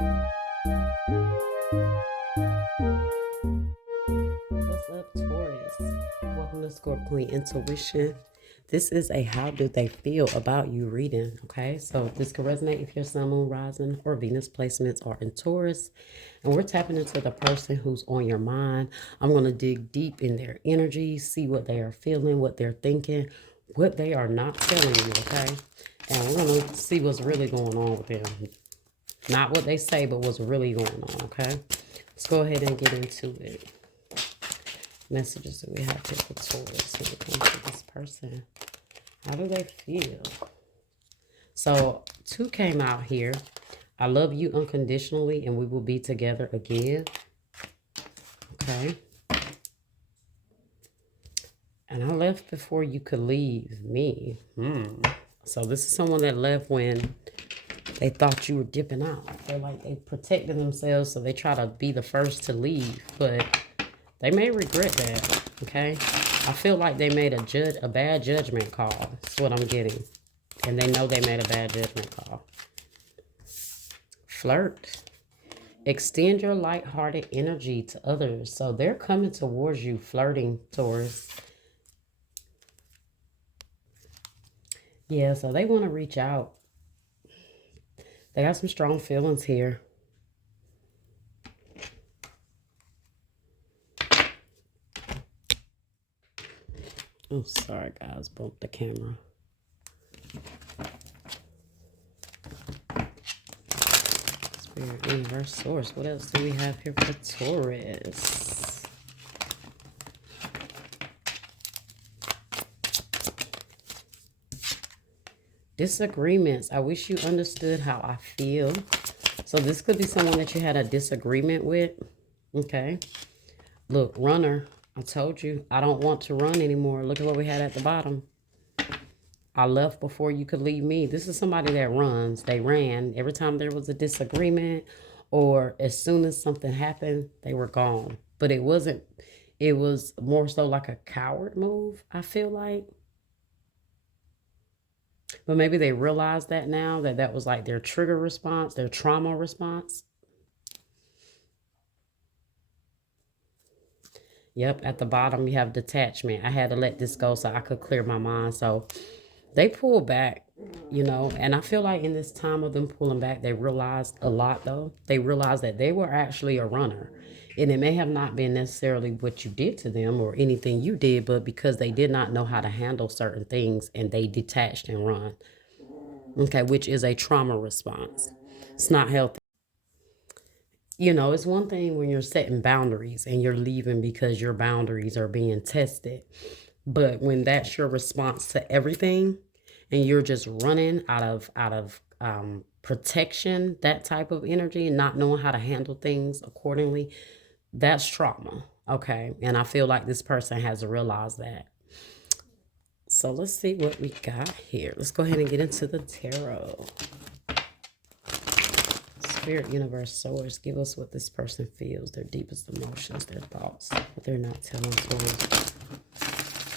What's up, Taurus? Welcome to Score Queen Intuition. This is a how do they feel about you reading, okay? So this could resonate if your sun, moon, rising, or Venus placements are in Taurus. And we're tapping into the person who's on your mind. I'm going to dig deep in their energy, see what they are feeling, what they're thinking, what they are not telling you, okay? And we're going to see what's really going on with them. Not what they say, but what's really going on, okay? Let's go ahead and get into it. Messages that we have here for Taurus when it comes to this person. How do they feel? So, 2 came out here. I love you unconditionally and we will be together again. Okay. And I left before you could leave me. So this is someone that left when they thought you were dipping out. I feel like they protected themselves, so they try to be the first to leave. But they may regret that, okay? I feel like they made a bad judgment call. That's what I'm getting. And they know they made a bad judgment call. Flirt. Extend your lighthearted energy to others. So they're coming towards you, flirting, Taurus. Yeah, so they want to reach out. They got some strong feelings here. Oh, sorry, guys. Bumped the camera. Spirit, universe, source. What else do we have here for Taurus? Disagreements. I wish you understood how I feel. So this could be someone that you had a disagreement with. Okay. Look, runner. I told you, I don't want to run anymore. Look at what we had at the bottom. I left before you could leave me. This is somebody that runs. They ran. Every time there was a disagreement or as soon as something happened, they were gone. But it wasn't, it was more so like a coward move, I feel like. But maybe they realize that now, that that was like their trigger response, their trauma response. Yep, at the bottom you have detachment. I had to let this go so I could clear my mind. So they pull back, you know, and I feel like in this time of them pulling back, they realized a lot though. They realized that they were actually a runner. And it may have not been necessarily what you did to them or anything you did, but because they did not know how to handle certain things and they detached and run. Okay, which is a trauma response. It's not healthy. You know, it's one thing when you're setting boundaries and you're leaving because your boundaries are being tested. But when that's your response to everything and you're just running out of protection, that type of energy and not knowing how to handle things accordingly, that's trauma. Okay. And I feel like this person has realized that. So let's see what we got here. Let's go ahead and get into the tarot. Spirit, universe, source, give us what this person feels, their deepest emotions, their thoughts, what they're not telling us.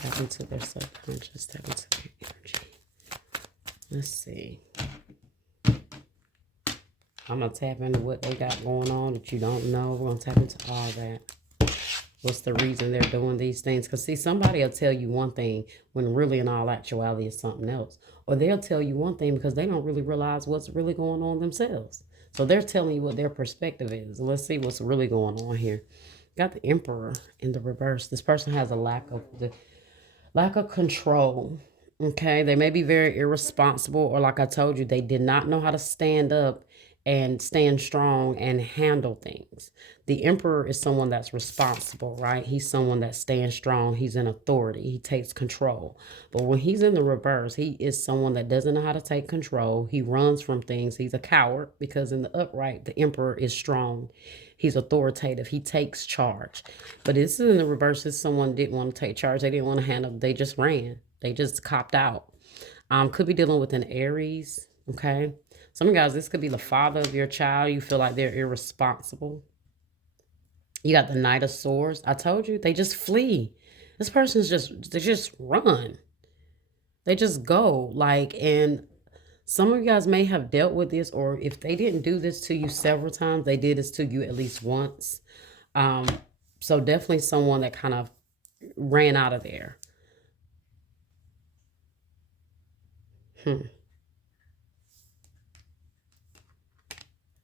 Tap into their subconscious, tap into their energy. Let's see. I'm going to tap into what they got going on that you don't know. We're going to tap into all that. What's the reason they're doing these things? Because, see, somebody will tell you one thing when really in all actuality it's something else. Or they'll tell you one thing because they don't really realize what's really going on themselves. So they're telling you what their perspective is. Let's see what's really going on here. Got the Emperor in the reverse. This person has a lack of control. Okay, they may be very irresponsible, or like I told you, they did not know how to stand up and stand strong and handle things. The Emperor is someone that's responsible, right? He's someone that stands strong. He's in authority. He takes control. But when he's in the reverse, he is someone that doesn't know how to take control. He runs from things. He's a coward because in the upright, the Emperor is strong. He's authoritative. He takes charge. But this is in the reverse. Is someone didn't want to take charge. They didn't want to handle. They just ran. They just copped out. Could be dealing with an Aries. Okay. Some guys, this could be the father of your child. You feel like they're irresponsible. You got the Knight of Swords. I told you, they just flee. This person's they just run. They just go. Like, and Some of you guys may have dealt with this, or if they didn't do this to you several times, they did this to you at least once. Um, so definitely someone that kind of ran out of there.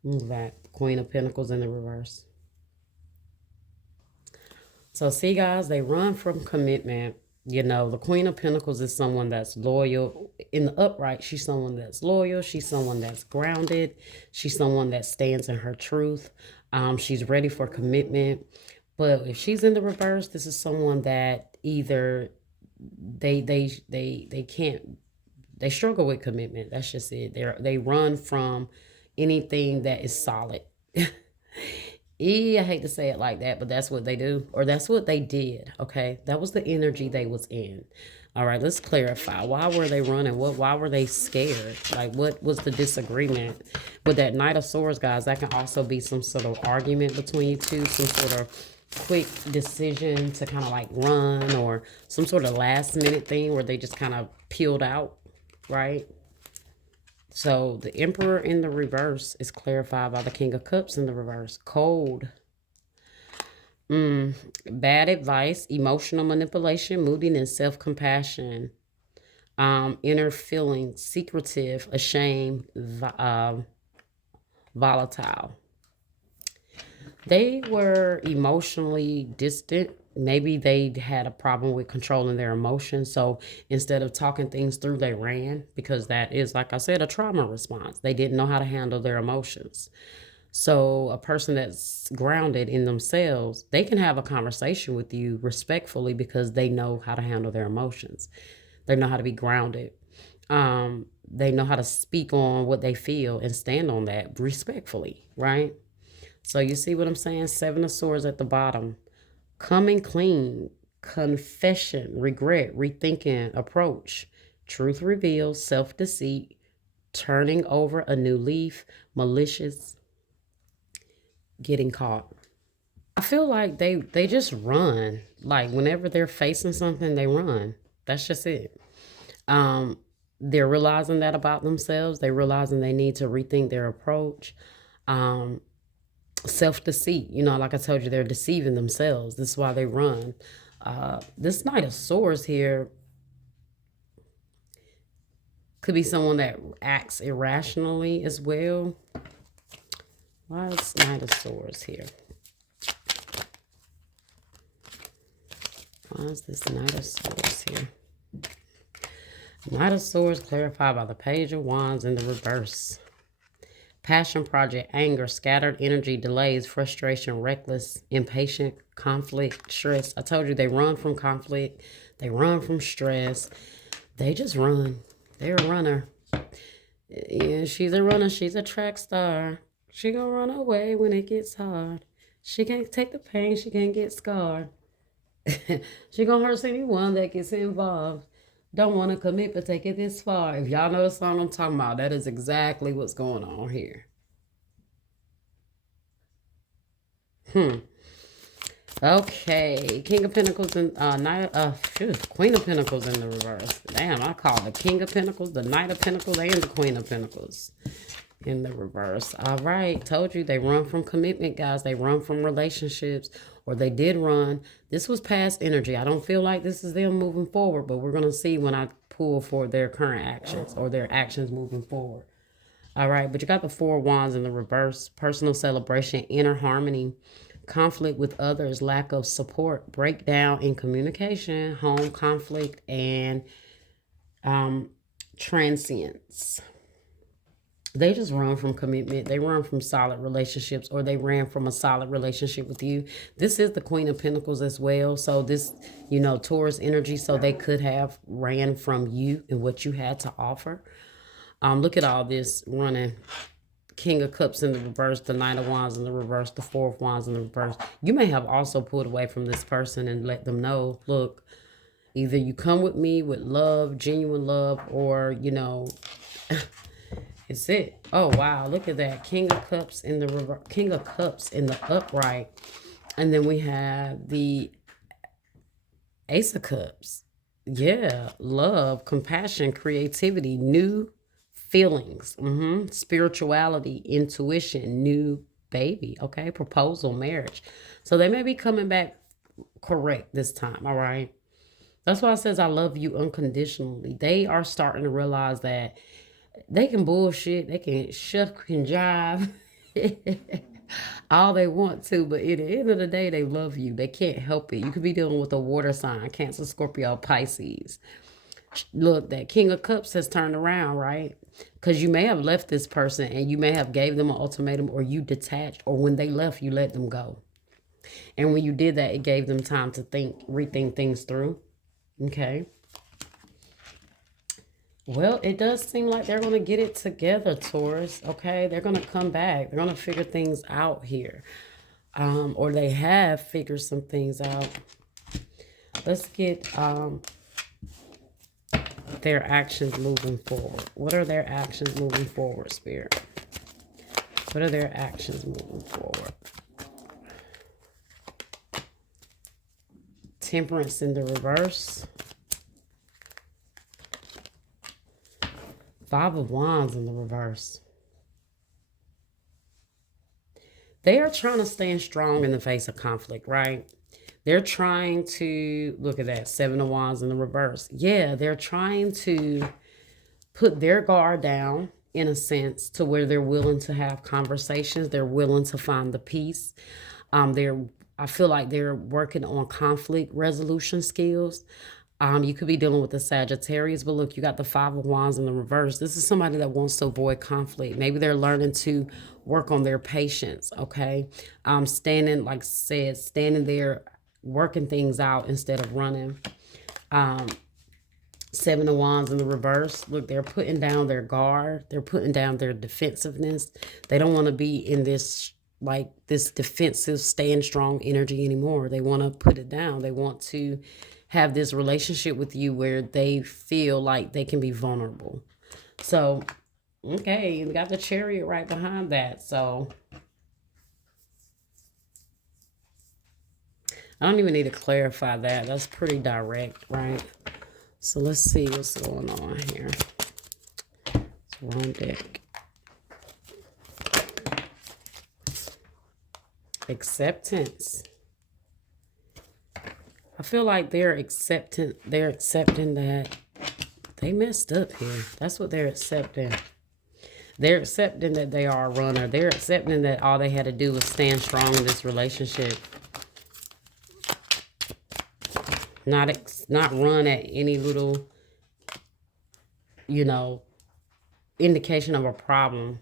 Move that Queen of Pentacles in the reverse. So see, guys, they run from commitment. You know, the Queen of Pentacles is someone that's loyal. In the upright, she's someone that's loyal. She's someone that's grounded. She's someone that stands in her truth. She's ready for commitment. But if she's in the reverse, this is someone that either they can't, they struggle with commitment. That's just it. They run from anything that is solid. I hate to say it like that, but that's what they do, or that's what they did. Okay, that was the energy they was in. All right, let's clarify. Why were they running? Why were they scared? Like, what was the disagreement with that Knight of Swords, guys? That can also be some sort of argument between you two, some sort of quick decision to kind of like run, or some sort of last minute thing where they just kind of peeled out, right? So the Emperor in the reverse is clarified by the King of Cups in the reverse. Cold. Bad advice, emotional manipulation, moodiness, self-compassion, inner feelings, secretive, ashamed, volatile. They were emotionally distant. Maybe they had a problem with controlling their emotions. So instead of talking things through, they ran, because that is, like I said, a trauma response. They didn't know how to handle their emotions. So a person that's grounded in themselves, they can have a conversation with you respectfully because they know how to handle their emotions. They know how to be grounded. They know how to speak on what they feel and stand on that respectfully, right? So you see what I'm saying? Seven of Swords at the bottom. Coming clean, confession, regret, rethinking, approach, truth revealed, self-deceit, turning over a new leaf, malicious, getting caught. I feel like they just run. Like whenever they're facing something, they run. That's just it. They're realizing that about themselves. They're realizing they need to rethink their approach. Self-deceit, you know, like I told you, they're deceiving themselves. This is why they run. This Knight of Swords here could be someone that acts irrationally as well. Why is Knight of Swords here? Why is this Knight of Swords here? Knight of Swords clarified by the Page of Wands in the reverse. Passion project, anger, scattered energy, delays, frustration, reckless, impatient, conflict, stress. I told you they run from conflict. They run from stress. They just run. They're a runner. Yeah, she's a runner. She's a track star. She gonna run away when it gets hard. She can't take the pain. She can't get scarred. She gonna hurt anyone that gets involved. Don't want to commit, but take it this far. If y'all know the song I'm talking about, that is exactly what's going on here. Okay, King of Pentacles and Queen of Pentacles in the reverse. Damn, I call the King of Pentacles, the Knight of Pentacles, and the Queen of Pentacles in the reverse. All right, told you they run from commitment, guys. They run from relationships, or they did run. This was past energy. I don't feel like this is them moving forward, but we're going to see when I pull for their current actions or their actions moving forward. All right, but you got the Four of Wands in the reverse. Personal celebration, inner harmony, conflict with others, lack of support, breakdown in communication, home conflict, and transience. They just run from commitment. They run from solid relationships, or they ran from a solid relationship with you. This is the Queen of Pentacles as well. So this, you know, Taurus energy. So they could have ran from you and what you had to offer. Look at all this running. King of Cups in the reverse, the Knight of Wands in the reverse, the Four of Wands in the reverse. You may have also pulled away from this person and let them know, look, either you come with me with love, genuine love, or, you know... It's it. Oh, wow. Look at that. King of Cups in the reverse. King of Cups in the upright. And then we have the Ace of Cups. Yeah. Love, compassion, creativity, new feelings, spirituality, intuition, new baby, okay, proposal, marriage. So they may be coming back correct this time, all right? That's why it says I love you unconditionally. They are starting to realize that they can bullshit, they can shuck and jive all they want to, but at the end of the day, they love you. They can't help it. You could be dealing with a water sign, Cancer, Scorpio, Pisces. Look, that King of Cups has turned around, right? Because you may have left this person and you may have gave them an ultimatum, or you detached, or when they left, you let them go. And when you did that, it gave them time to think, rethink things through. Okay. Well, it does seem like they're going to get it together, Taurus. Okay. They're going to come back. They're going to figure things out here. Or they have figured some things out. Let's get their actions moving forward. What are their actions moving forward, Spirit? What are their actions moving forward? Temperance in the reverse. Five of Wands in the reverse. They are trying to stand strong in the face of conflict, right? They're trying to, look at that, Seven of Wands in the reverse. Yeah, they're trying to put their guard down, in a sense, to where they're willing to have conversations. They're willing to find the peace. I feel like they're working on conflict resolution skills. You could be dealing with the Sagittarius, but look, you got the Five of Wands in the reverse. This is somebody that wants to avoid conflict. Maybe they're learning to work on their patience, okay? Standing, like I said, standing there, working things out instead of running. Seven of Wands in the reverse. Look, they're putting down their guard. They're putting down their defensiveness. They don't want to be in this, like, this defensive, stand strong energy anymore. They want to put it down. They want to have this relationship with you where they feel like they can be vulnerable. So, okay, you got the Chariot right behind that. So, I don't even need to clarify that. That's pretty direct, right? So, let's see what's going on here. It's wrong deck. Acceptance. I feel like they're accepting that they messed up here. That's what they're accepting. They're accepting that they are a runner. They're accepting that all they had to do was stand strong in this relationship. Not run at any little, indication of a problem.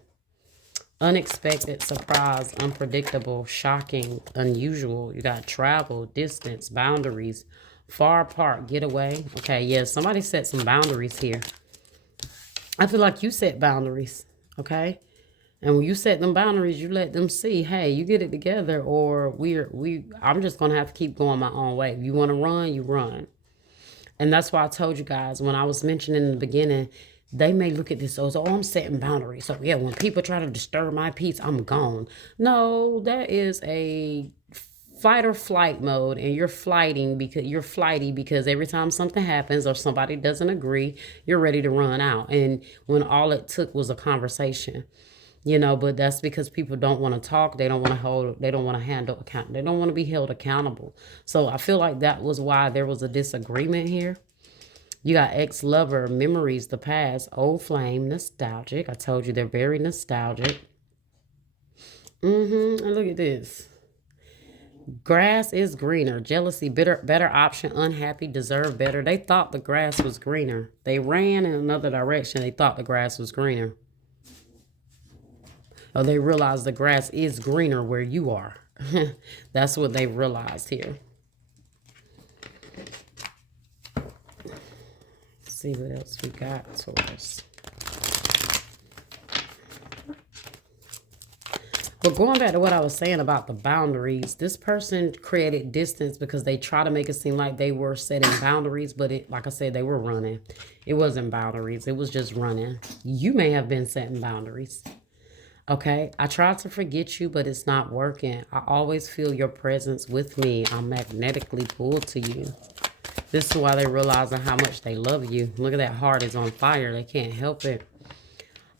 Unexpected, surprise, unpredictable, shocking, unusual. You got travel, distance, boundaries, far apart, get away. Okay, yeah, somebody set some boundaries here. I feel like you set boundaries, okay? And when you set them boundaries, you let them see, hey, you get it together, or I'm just gonna have to keep going my own way. If you want to run, you run. And that's why I told you guys when I was mentioning in the beginning, they may look at this as, oh, I'm setting boundaries. So, yeah, when people try to disturb my peace, I'm gone. No, that is a fight or flight mode, and you're flighty because every time something happens or somebody doesn't agree, you're ready to run out. And when all it took was a conversation, but that's because people don't want to talk. They don't want to be held accountable. So I feel like that was why there was a disagreement here. You got ex-lover, memories, the past, old flame, nostalgic. I told you they're very nostalgic. And look at this. Grass is greener. Jealousy, better option, unhappy, deserve better. They thought the grass was greener. They ran in another direction. They thought the grass was greener. Or they realized the grass is greener where you are. That's what they realized here. See what else we got, Taurus. But going back to what I was saying about the boundaries, this person created distance because they try to make it seem like they were setting boundaries, but like I said, they were running. It wasn't boundaries. It was just running. You may have been setting boundaries. Okay, I tried to forget you, but it's not working. I always feel your presence with me. I'm magnetically pulled to you. This is why they're realizing how much they love you. Look at that heart is on fire. They can't help it.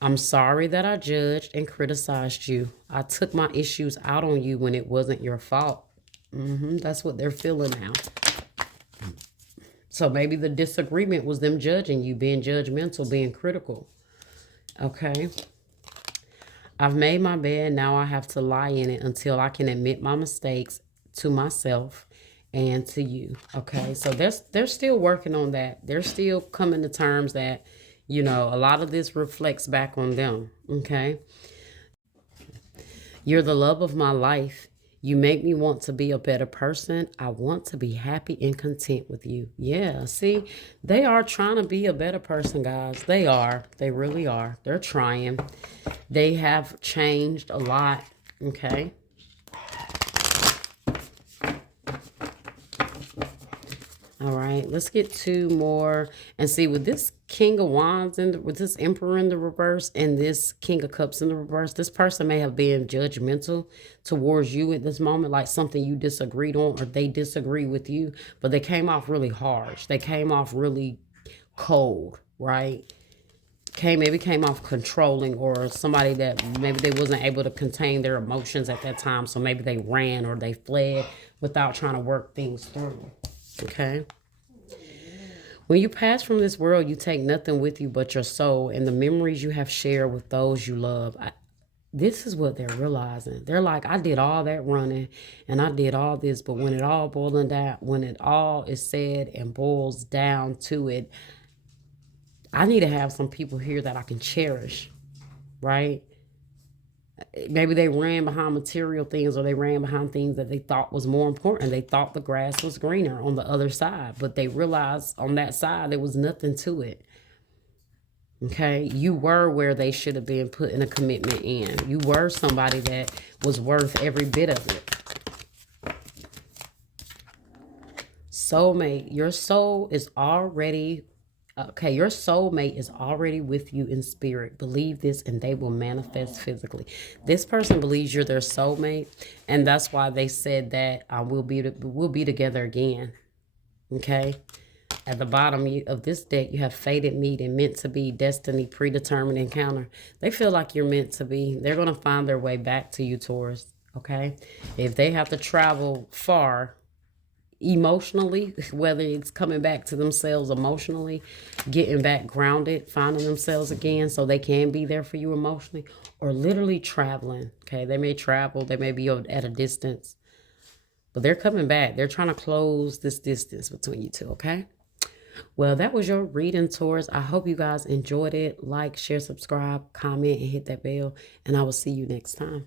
I'm sorry that I judged and criticized you. I took my issues out on you when it wasn't your fault. That's what they're feeling now. So maybe the disagreement was them judging you, being judgmental, being critical. Okay. I've made my bed. Now I have to lie in it until I can admit my mistakes to myself and to you. Okay. So they're still working on that. They're still coming to terms that, a lot of this reflects back on them. Okay. You're the love of my life. You make me want to be a better person. I want to be happy and content with you. Yeah, see, they are trying to be a better person, guys. They are. They really are. They're trying. They have changed a lot. Okay. All right, let's get two more and see with this King of Wands and with this Emperor in the reverse and this King of Cups in the reverse, this person may have been judgmental towards you at this moment, like something you disagreed on or they disagree with you, but they came off really harsh. They came off really cold, right? Maybe came off controlling, or somebody that maybe they wasn't able to contain their emotions at that time, so maybe they ran or they fled without trying to work things through. Okay. When you pass from this world, you take nothing with you but your soul and the memories you have shared with those you love. This is what they're realizing. They're like, I did all that running and I did all this, but when it all boiling down, when it all is said and boils down to it, I need to have some people here that I can cherish, right? Maybe they ran behind material things, or they ran behind things that they thought was more important. They thought the grass was greener on the other side, but they realized on that side there was nothing to it. Okay, you were where they should have been putting a commitment in. You were somebody that was worth every bit of it. Soulmate, your soul is already okay, your soulmate is already with you in spirit. Believe this and they will manifest physically. This person believes you're their soulmate, and that's why they said that we'll be together again. Okay? At the bottom of this deck, you have fated meeting, meant to be, destiny, predetermined encounter. They feel like you're meant to be. They're going to find their way back to you, Taurus. Okay? If they have to travel far, emotionally, whether it's coming back to themselves emotionally, getting back grounded, finding themselves again so they can be there for you emotionally, or literally traveling. Okay, they may travel, they may be at a distance, but they're coming back. They're trying to close this distance between you two. Okay, well, that was your reading, Taurus. I hope you guys enjoyed it. Like, share, subscribe, comment, and hit that bell, and I will see you next time.